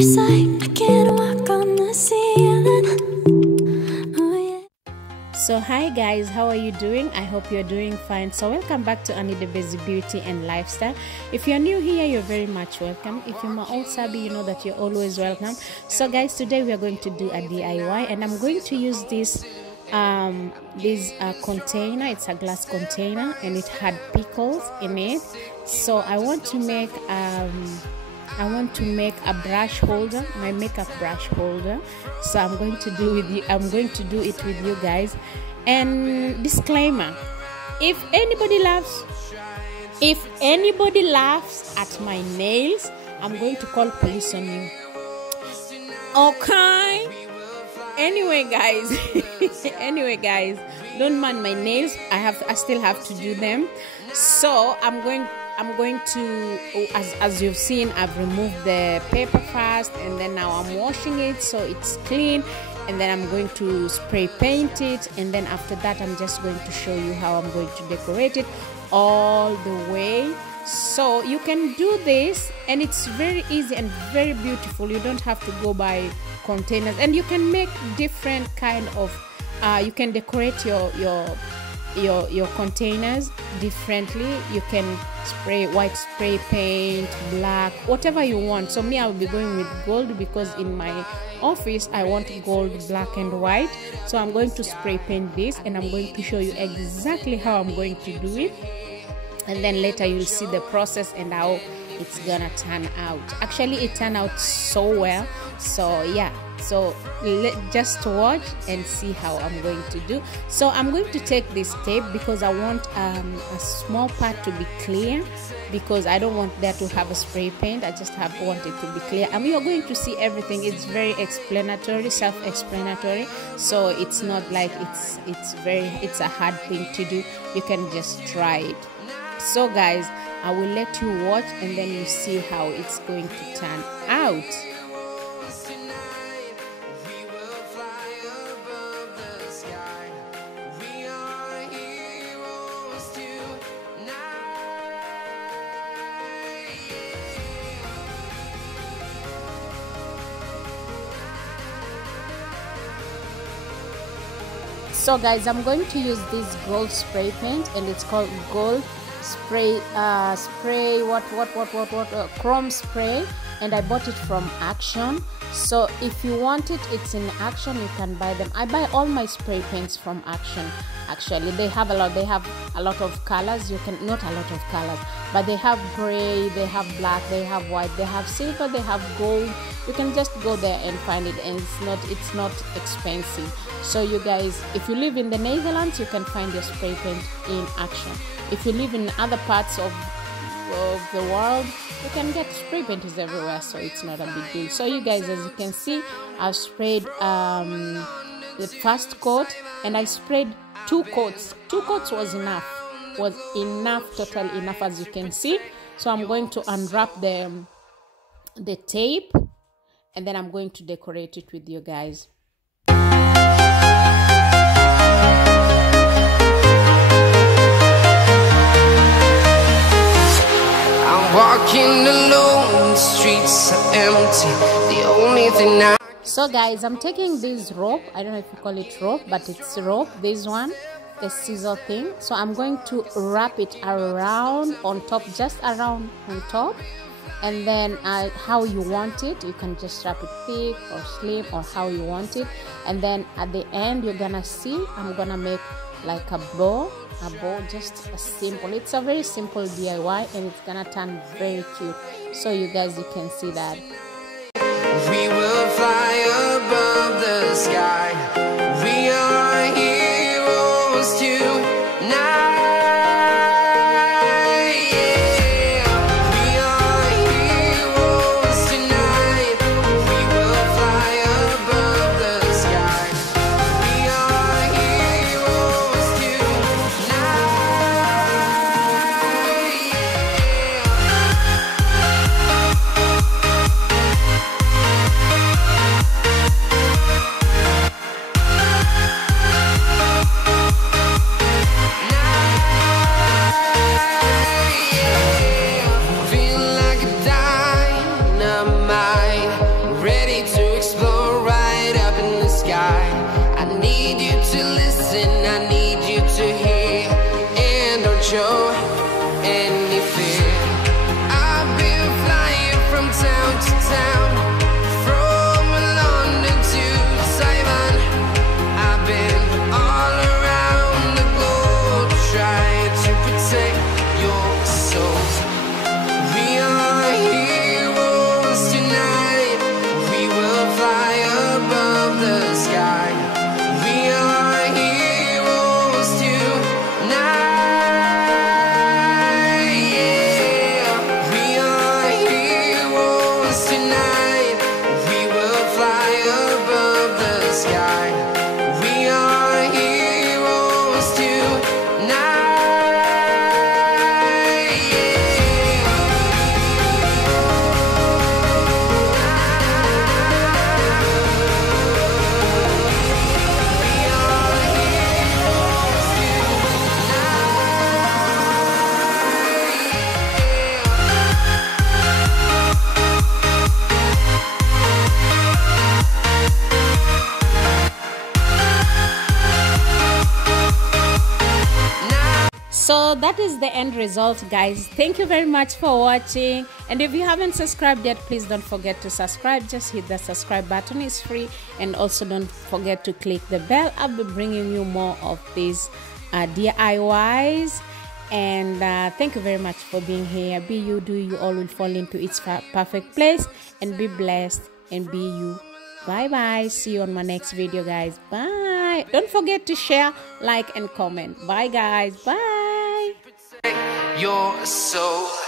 It's like I can't walk on the ceiling. Oh, yeah. So hi guys, how are you doing? I hope you're doing fine. So welcome back to Annie the Busy Beauty and Lifestyle. If you're new here, you're very much welcome. If you're my old sabby, you know that you're always welcome. So guys, today we are going to do a DIY, and I'm going to use this container. It's a glass container and it had pickles in it. So I want to make a brush holder, my makeup brush holder. So I'm going to do it with you guys. And disclaimer, if anybody laughs at my nails, I'm going to call police on you. Okay? Anyway guys, don't mind my nails. I still have to do them. So I'm going to, as you've seen, I've removed the paper first, and then now I'm washing it so it's clean, and then I'm going to spray paint it, and then after that I'm just going to show you how I'm going to decorate it all the way. So you can do this, and it's very easy and very beautiful. You don't have to go buy containers, and you can make different kind of you can decorate your containers differently. You can spray white spray paint, black, whatever you want. So me, I will be going with gold because in my office I want gold, black and white. So I'm going to spray paint this, and I'm going to show you exactly how I'm going to do it, and then later you'll see the process and how it's gonna turn out. Actually, it turned out so well. So yeah, so just watch and see how I'm going to do. So I'm going to take this tape because I want a small part to be clear, because I don't want there to have a spray paint. I just want it to be clear. I mean, you're going to see everything. It's very explanatory, self-explanatory. So it's not like it's a hard thing to do. You can just try it. So guys, I will let you watch, and then you see how it's going to turn out. So guys, I'm going to use this gold spray paint, and it's called gold spray chrome spray, and I bought it from Action. So if you want it, it's in Action. You can buy them. I buy all my spray paints from Action. Actually, they have a lot of colors. You can, not a lot of colors, but they have gray, they have black, they have white, they have silver, they have gold. You can just go there and find it, and it's not expensive. So you guys, if you live in the Netherlands, you can find your spray paint in Action. If you live in other parts of the world, you can get spray painters everywhere, so it's not a big deal. So you guys, as you can see, I've sprayed the first coat, and I sprayed 2 coats. 2 coats was enough, total enough, as you can see. So I'm going to unwrap the tape, and then I'm going to decorate it with you guys. Walking alone, the streets are empty. The only thing I... So guys, I'm taking this rope. I don't know if you call it rope, but it's rope. This one, the scissor thing. So I'm going to wrap it around on top, just around on top. And then how you want it, you can just wrap it thick or slim, or how you want it. And then at the end, you're gonna see, I'm gonna make like a bow, just a simple, it's a very simple DIY, and it's gonna turn very cute. So you guys, you can see that. We will fly above the sky. We are heroes tonight. So that is the end result, guys. Thank you very much for watching, and if you haven't subscribed yet, please don't forget to subscribe. Just hit the subscribe button, it's free, and also don't forget to click the bell. I'll be bringing you more of these DIYs. And thank you very much for being here. Be you, do you, all will fall into its perfect place, and be blessed and be you. Bye bye. See you on my next video, guys. Bye. Don't forget to share, like, and comment. Bye, guys. Bye. Your soul.